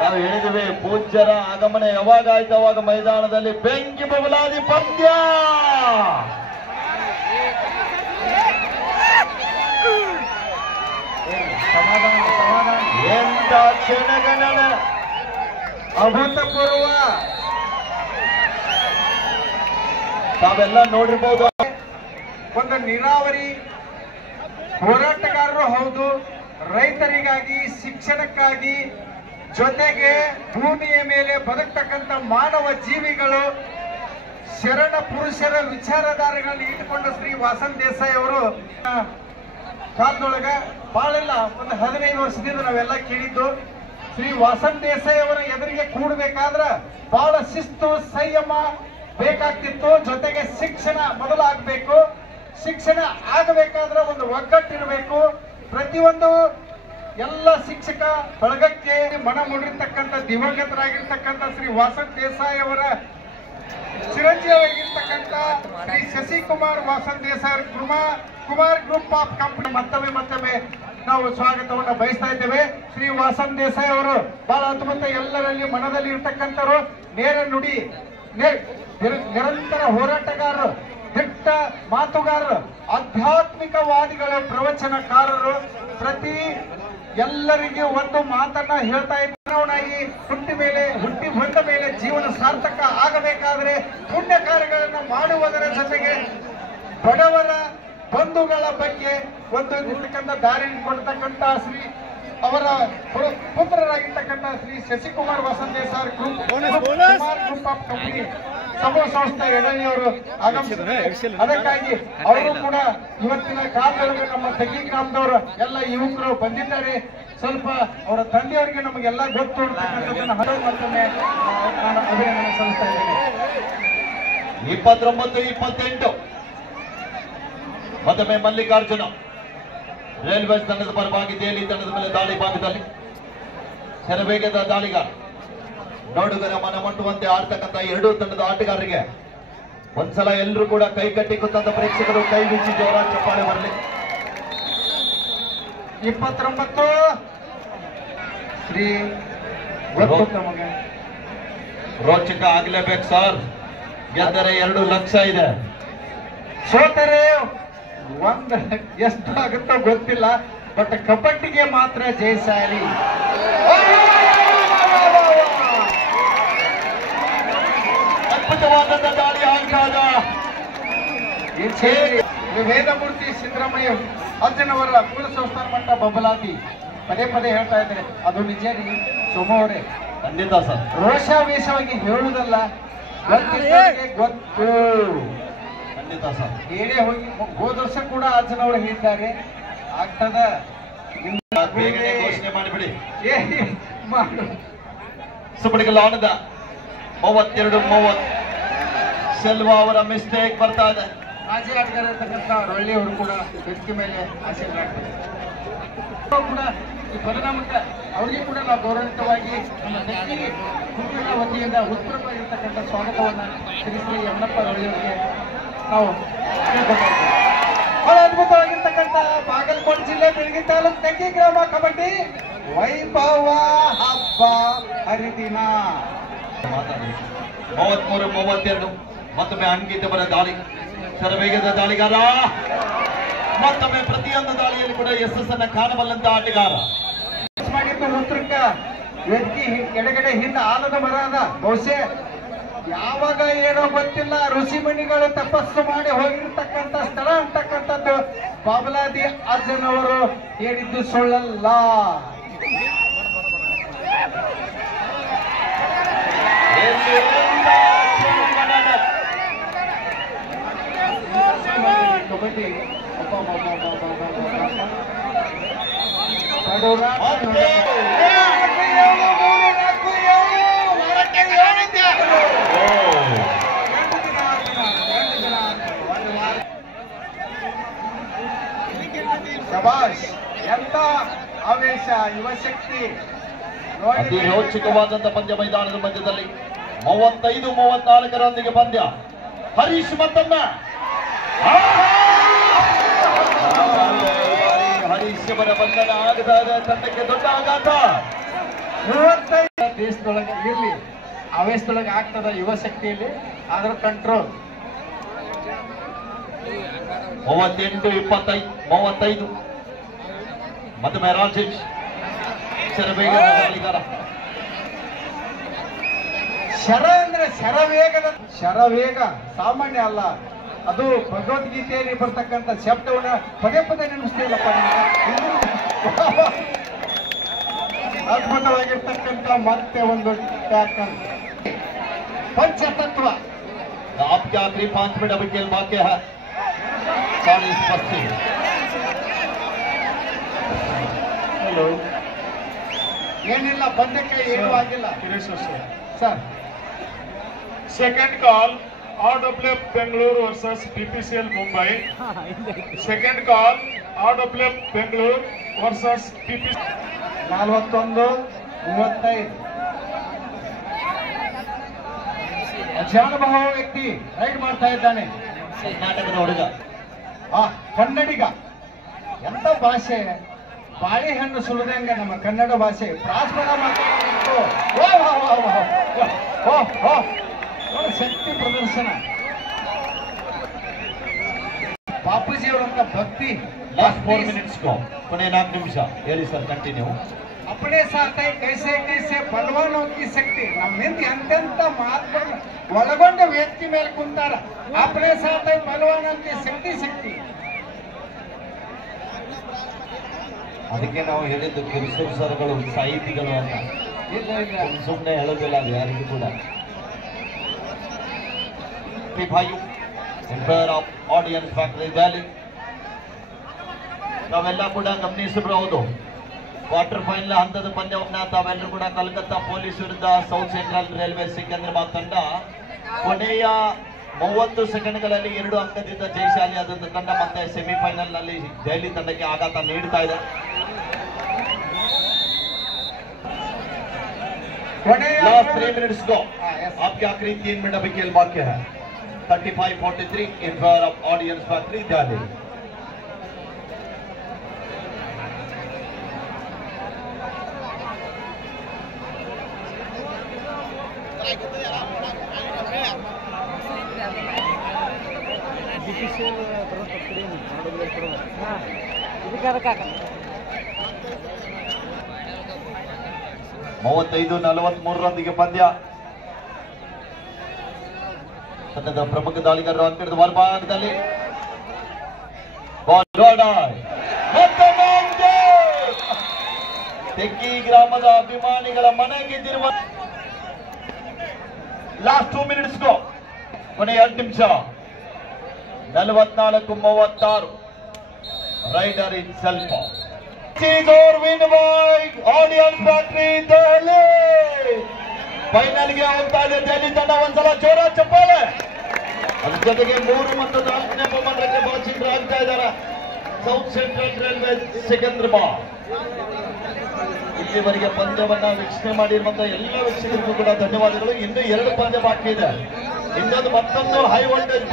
ನಾವು ಹೇಳಿದ್ವಿ, ಪೂಜ್ಯರ ಆಗಮನ ಯಾವಾಗ ಆಯ್ತು ಅವಾಗ ಮೈದಾನದಲ್ಲಿ ಬೆಂಕಿ ಬಬಲಾದಿ ಪಂದ್ಯ. ಎಂತ ಕ್ಷಣಗಣನ ಅಭೂತಪೂರ್ವ ತಾವೆಲ್ಲ ನೋಡಿರ್ಬೋದು. ಒಂದು ನೀರಾವರಿ ಹೋರಾಟಗಾರರು ಹೌದು, ರೈತರಿಗಾಗಿ, ಶಿಕ್ಷಣಕ್ಕಾಗಿ, ಜೊತೆಗೆ ಭೂಮಿಯ ಮೇಲೆ ಬದುಕ್ತಕ್ಕಂಥ ಮಾನವ ಜೀವಿಗಳು, ಶರಣ ಪುರುಷರ ವಿಚಾರಧಾರೆಗಳನ್ನು ಇಟ್ಟುಕೊಂಡ ಶ್ರೀ ವಾಸನ್ ದೇಸಾಯಿ ಅವರು ಕಾಲದೊಳಗ ಬಾಳಿಲ್ಲ, ಒಂದು 15 ವರ್ಷದಿಂದ ನಾವೆಲ್ಲ ಕೇಳಿದ್ದು. ಶ್ರೀ ವಾಸನ್ ದೇಸಾಯಿ ಅವರ ಎದುರಿಗೆ ಕೂಡಬೇಕಾದ್ರ ಬಹಳ ಶಿಸ್ತು ಸಂಯಮ ಬೇಕಾಗ್ತಿತ್ತು. ಜೊತೆಗೆ ಶಿಕ್ಷಣ ಮೊದಲಾಗಬೇಕು. ಶಿಕ್ಷಣ ಆಗಬೇಕಾದ್ರೆ ಒಂದು ಒಗ್ಗಟ್ಟಿರಬೇಕು. ಪ್ರತಿಯೊಂದು ಎಲ್ಲ ಶಿಕ್ಷಕ ಬಳಗಕ್ಕೆ ಮನ ಮುಡಿರ್ತಕ್ಕಂಥ ದಿವಂಗತರಾಗಿರ್ತಕ್ಕಂಥ ಶ್ರೀ ವಾಸನ್ ದೇಸಾಯಿ ಅವರ ಚಿರಂಜೀವಿಯಾಗಿರ್ತಕ್ಕಂಥ Shri Shashikumar Vasan Desai Kumar group of company ಮತ್ತೊಮ್ಮೆ ನಾವು ಸ್ವಾಗತವನ್ನು ಬಯಸ್ತಾ ಇದ್ದೇವೆ. ಶ್ರೀ ವಾಸನ್ ದೇಸಾಯಿ ಅವರು ಬಹಳ ಅದ್ಭುತ, ಎಲ್ಲರಲ್ಲಿ ಮನದಲ್ಲಿ ಇರ್ತಕ್ಕಂಥವ್ರು, ನೇರ ನುಡಿ, ನಿರಂತರ ಹೋರಾಟಗಾರರು, ದಿಟ್ಟ ಮಾತುಗಾರರು, ಆಧ್ಯಾತ್ಮಿಕವಾದಿಗಳು, ಪ್ರವಚನಕಾರರು. ಪ್ರತಿ ಎಲ್ಲರಿಗೆ ಒಂದು ಮಾತನ್ನ ಹೇಳ್ತಾ ಇದ್ದಾಗಿ ಹುಟ್ಟಿ ಬಂದ ಮೇಲೆ ಜೀವನ ಸಾರ್ಥಕ ಆಗಬೇಕಾದ್ರೆ ಪುಣ್ಯ ಕಾರ್ಯಗಳನ್ನು ಮಾಡುವುದರ ಜೊತೆಗೆ ಬಡವರ ಬಂಧುಗಳ ಬಗ್ಗೆ ಒಂದು ನಿರ್ತಕ್ಕಂಥ ದಾರಿ ಕೊಡ್ತಕ್ಕಂಥ ಶ್ರೀ ಅವರ ಪುತ್ರರಾಗಿರ್ತಕ್ಕಂಥ Shri Shashikumar Vasan Desai group of company ಸಮೂಹ ಸಂಸ್ಥೆ ಯಡಳಿಯವರು ಆಗಮಿಸಿದ್ದಾರೆ. ಅದಕ್ಕಾಗಿ ಅವರು ಕೂಡ ಇವತ್ತಿನ ಕಾಲದೊಳಗೆ ನಮ್ಮ ತಗ್ಗಿ ಗ್ರಾಮದವರು ಎಲ್ಲ ಯುವಕರು ಬಂದಿದ್ದಾರೆ. ಸ್ವಲ್ಪ ಅವರ ತಂದೆಯವರಿಗೆ ನಮಗೆಲ್ಲ ಗೊತ್ತು ಅಂತಕ್ಕಂಥದ್ದನ್ನು ಮತ್ತೊಮ್ಮೆ ನಾನು ಅಭಿನಂದನೆ ಸಲ್ಲಿಸ್ತಾ ಇದ್ದೇನೆ. 29-28 ಮತ್ತೊಮ್ಮೆ ಮಲ್ಲಿಕಾರ್ಜುನ ರೈಲ್ವೆ ತಂಡದ ಪರವಾಗಿ ದೆಹಲಿ ತಂಡದ ಮೇಲೆ ದಾಳಿ ಭಾಗದಲ್ಲಿ ಶರವೇಗದ ದಾಳಿಗಾರ, ನೋಡುಗರ ಮನ ಮುಟ್ಟುವಂತೆ ಆಡ್ತಕ್ಕಂಥ ಎರಡೂ ತಂಡದ ಆಟಗಾರರಿಗೆ ಒಂದ್ಸಲ ಎಲ್ಲರೂ ಕೂಡ ಕೈ ಕಟ್ಟಿ ಕೂತಂತ ಪ್ರೇಕ್ಷಕರು ಕೈ ಬಿಚ್ಚಿ ಜೋರ ಚಪ್ಪಾಳೆ ಬರಲಿ. 29 ಶ್ರೀ ರೋಚಕ ಆಗ್ಲೇಬೇಕು ಸರ್. ಗೆದ್ದರೆ 2 ಲಕ್ಷ ಇದೆ. ಸೋತರೆ ಎಷ್ಟು ಆಗುತ್ತೋ ಗೊತ್ತಿಲ್ಲ, ಬಟ್ ಕಬಡ್ಡಿಗೆ ಮಾತ್ರ ಜಯಶಾಲಿ. ಅದ್ಭುತವಾದಂತ ದಾಳಿ ಆಗ್ತಾದ. ವೇದಮೂರ್ತಿ ಸಿದ್ದರಾಮಯ್ಯ ಅಜ್ಜನವರ ಮೂಲ ಸಂಸ್ಥಾನ ಮಟ್ಟ ಬಬಲಾದಿ ಪದೇ ಪದೇ ಹೇಳ್ತಾ ಇದ್ದಾರೆ, ಅದು ನಿಜ ರೀ ಸೋಮವರೇ. ಖಂಡಿತ ಸರ್. ರೋಷಾವೇಶವಾಗಿ ಹೇಳುವುದಲ್ಲ, ಗೊತ್ತಿದ್ದವರಿಗೆ ಗೊತ್ತು. ಖಂಡಿತ ಸರ್. ಹೇಳೇ ಹೋಗಿ ಹೋದ ವರ್ಷ ಕೂಡ ಅಜ್ಜನವರು ಹೇಳಿದ್ದಾರೆ, ಆಗ್ತದ ಬೇಗನೆ ಘೋಷಣೆ ಮಾಡಿಬಿಡಿ. ಮಾಡು. ಸುಪಡಿಗಲ್ ಆನಂದ 32-30. ಸೆಲ್ವಾ ಅವರ ಮಿಸ್ಟೇಕ್ ಬರ್ತಾ ಇದೆ. ಮಾಜಿ ಆಟಗಾರ ಇರ್ತಕ್ಕಂಥ ರೊಳ್ಳಿ ಅವರು ಕೂಡ ವೇದಿಕೆ ಮೇಲೆ ಆಸೀನರಾಗ್ತಾರೆ. ಕೂಡ ಈ ಪರಿಣಾಮಕ್ಕೆ ಅವರಿಗೆ ಕೂಡ ನಾವು ಗೌರವಿತವಾಗಿ ನಮ್ಮ ದಕ್ಷಿಣ ಕುಟುಂಬದ ವತಿಯಿಂದ ಉತ್ಪನ್ನವಾಗಿರ್ತಕ್ಕಂಥ ಸ್ವಾಗತವನ್ನು ಶ್ರೀ ಶ್ರೀ ಯಮನಪ್ಪ ರೊಳ್ಳಿಯವರಿಗೆ ನಾವು ತಿಳ್ಕೊಳ್ತಾ. ಬಹಳ ಅದ್ಭುತವಾಗಿರ್ತಕ್ಕಂಥ ಬಾಗಲಕೋಟೆ ಜಿಲ್ಲೆ ಬೆಳಗಿ ತಾಲೂಕು ತೆಂಗಿ ಗ್ರಾಮ ಕಬಡ್ಡಿ ವೈಭವ ಹಬ್ಬ ಹರಿದಿನ. 33-32. ಮತ್ತೊಮ್ಮೆ ಅಂಕಿತ ಬರ ದಾಳಿ. ಶರವೇಗದ ದಾಳಿಗಾರ. ಮತ್ತೊಮ್ಮೆ ಪ್ರತಿಯೊಂದು ದಾಳಿಯಲ್ಲಿ ಕೂಡ ಯಶಸ್ಸನ್ನ ಕಾಣಬಲ್ಲಂತ ಆಟಗಾರ. ಮಾಡಿದ್ದು ಉತ್ತರಕ್ಕ ವೇದಿಕೆ ಎಡಗಡೆ ಹಿಂದೆ ಆಲದ ಮರ ಅದ. ಬಹುಶಃ ಯಾವಾಗ ಏನೋ ಗೊತ್ತಿಲ್ಲ, ಋಷಿ ಮುನಿಗಳು ತಪಸ್ಸು ಮಾಡಿ ಹೋಗಿರ್ತಕ್ಕಂಥ ಸ್ಥಳ ಅಂತಕ್ಕಂಥದ್ದು ಬಾಬಲಾದಿ ಅಜ್ಜನವರು ಹೇಳಿದ್ದು ಸುಳ್ಳಲ್ಲ. ಕಬಡ್ಡಿ ಶಬಾಷ್, ಎಂತ ಆವೇಶ, ಯುವಶಕ್ತಿ. ಅತಿ ರೋಚಕವಾದಂತ ಪಂದ್ಯ ಮೈದಾನದ ಮಧ್ಯದಲ್ಲಿ 35-34 ಪಂದ್ಯ. ಹರೀಶ್ ಮತ್ತೊಮ್ಮೆ ಹರೀಶ್ ಅವರ ಬಂಧನ ಆಗದ ತಂಡಕ್ಕೆ ದೊಡ್ಡ ಆಘಾತ. 35 ದೇಶದೊಳಗೆ ಇರ್ಲಿ, ಆವೇಶದೊಳಗೆ ಆಗ್ತದ ಯುವಶಕ್ತಿಯಲ್ಲಿ, ಆದ್ರ ಕಂಟ್ರೋಲ್. 38-35. ಮತ್ತೊಮ್ಮೆ ರಾಜೇಶ್ ಶರವೇಗದ ದಾಳಿಗಾರ. ಶರ ಅಂದ್ರೆ ಶರವೇಗ ಸಾಮಾನ್ಯ ಅಲ್ಲ, ಅದು ಭಗವದ್ಗೀತೆಯಲ್ಲಿ ಬರ್ತಕ್ಕಂಥ ಶಬ್ದವನ್ನ ಪದೇ ಪದೇ ನೆನಪಿಸ್ತೀವಲ್ಲಪ್ಪ. ಅದ್ಭುತವಾಗಿರ್ತಕ್ಕಂಥ ಮತ್ತೆ ಒಂದು ಪ್ಯಾಟರ್ನ್ ಪಂಚತತ್ವ. आपके आखिरी 5 मिनट अभी खेल बाकी है. 40-25. ಹಲೋ, ಏನಿಲ್ಲ, ಬಂದಕ್ಕೆ ಏನೂ ಆಗಿಲ್ಲ sir. Second call, RWF Bangalore versus PPCL Mumbai. Second call, RWF Bangalore versus PPCL. 41-35. ಅಜಾನುಭಾವ ವ್ಯಕ್ತಿ ರೈಡ್ ಮಾಡ್ತಾ ಇದ್ದಾನೆ. ಕರ್ನಾಟಕದ ಹುಡುಗ, ಕನ್ನಡಿಗ. ಎಂತ ಭಾಷೆ, ಬಾಳೆಹಣ್ಣು ಸುಲಿದಂಗ ನಮ್ಮ ಕನ್ನಡ ಭಾಷೆ. ಪ್ರಾಸ್ಪದ ಶಕ್ತಿ ಪ್ರದರ್ಶನ. ಬಾಪೂಜಿ ಅವರಂತ ಭಕ್ತಿ. ಲಾಸ್ಟ್ 4 ಮಿನಿಟ್ಸ್ ಕೊನೆ 4 ನಿಮಿಷ. ಹೇಳಿ ಸರ್, ಕಂಟಿನ್ಯೂ. अपने साथ कैसे कैसे बलवानों की शक्ति. ನಮ್ಮಿಂದ ಎಂತೆಂತ ಮಾತುಗಳನ್ನ ಒಳಗೊಂಡ ವ್ಯಕ್ತಿ ಮೇಲೆ ಕುಂತಾರ. अपने साथ बलवानों की शक्ति. ಅದಕ್ಕೆ ನಾವು ಹೇಳಿದ್ದು ಕಿರುಸೂರು ಸರ್ಗಳು ಸಾಹಿತಿಗಳು ಅಂತ. ಸುಮ್ಮನೆ ಹೇಳೋದಿಲ್ಲ ಅದು ಯಾರಿಗೂ ಕೂಡ. ಆಡಿಯನ್ಸ್ ಫ್ಯಾಕ್ಟರಿ ವ್ಯಾಲಿ ತಾವೆಲ್ಲ ಕೂಡ ಗಮನಿಸಬಹುದು. ಕ್ವಾರ್ಟರ್ ಫೈನಲ್ ಹಂತದ ಪಂದ್ಯವನ್ನ ತಾವೆಲ್ಲರೂ ಕೂಡ ಕಲ್ಕತ್ತಾ ಪೊಲೀಸ್ ವಿರುದ್ಧ ಸೌತ್ ಸೆಂಟ್ರಲ್ ರೈಲ್ವೆ ಸಿಕಂದ್ರಾಬಾದ್ ತಂಡ ಕೊನೆಯ 30 ಸೆಕೆಂಡ್ಗಳಲ್ಲಿ 2 ಅಂಕದಿಂದ ಜಯಶಾಲಿ ಆದಂತ ತಂಡ ಮತ್ತೆ ಸೆಮಿಫೈನಲ್ ನಲ್ಲಿ ದೆಹಲಿ ತಂಡಕ್ಕೆ ಆಘಾತ ನೀಡ್ತಾ ಇದೆ. लास्ट 3 मिनट्स गो. आपके आखिरी 3 मिनट अभी खेल बाकी है. 35-43 in favor of Audience Factory Delhi. 35-43 ಪಂದ್ಯ. ತಂಡದ ಪ್ರಮುಖ ದಾಳಿಗಾರರು ಅಂಕಣದ ಹೊರಭಾಗದಲ್ಲಿ ತೆಕ್ಕಿ ಗ್ರಾಮದ ಅಭಿಮಾನಿಗಳ ಮನೆ ಗೆದ್ದಿರುವ ಲಾಸ್ಟ್ 2 ಮಿನಿಟ್ಸ್ ಕೊನೆಯ 2 ನಿಮಿಷ. 44-36 raider in self audience factory Delhi ಫೈನಲ್ಗೆ ಹೋಗ್ತಾ ಇದೆ. ದೆಹಲಿ ತಂಡ ಒಂದ್ಸಲ ಜೋರ ಚಪ್ಪಾಳೆ. ಅದ್ರ ಜೊತೆಗೆ 3 ಮತ್ತು 4ನೇ ಬಹುಮಾನಕ್ಕೆ ಬಾಚಿಂಗ್ ಆಗ್ತಾ ಇದ್ದಾರೆ ಸೌತ್ ಸೆಂಟ್ರಲ್ ರೈಲ್ವೆ ಸಿಕಂದ್ರಾಬಾದ್. ಇಲ್ಲಿವರೆಗೆ ಪಂದ್ಯವನ್ನ ವೀಕ್ಷಣೆ ಮಾಡಿರುವಂತಹ ಎಲ್ಲ ವೀಕ್ಷಕರಿಗೂ ಕೂಡ ಧನ್ಯವಾದಗಳು. ಇನ್ನು 2 ಪಂದ್ಯ ಬಾಕಿ ಇದೆ. ಇನ್ನೊಂದು ಮತ್ತೊಂದು ಹೈ ವೋಲ್ಟೇಜ್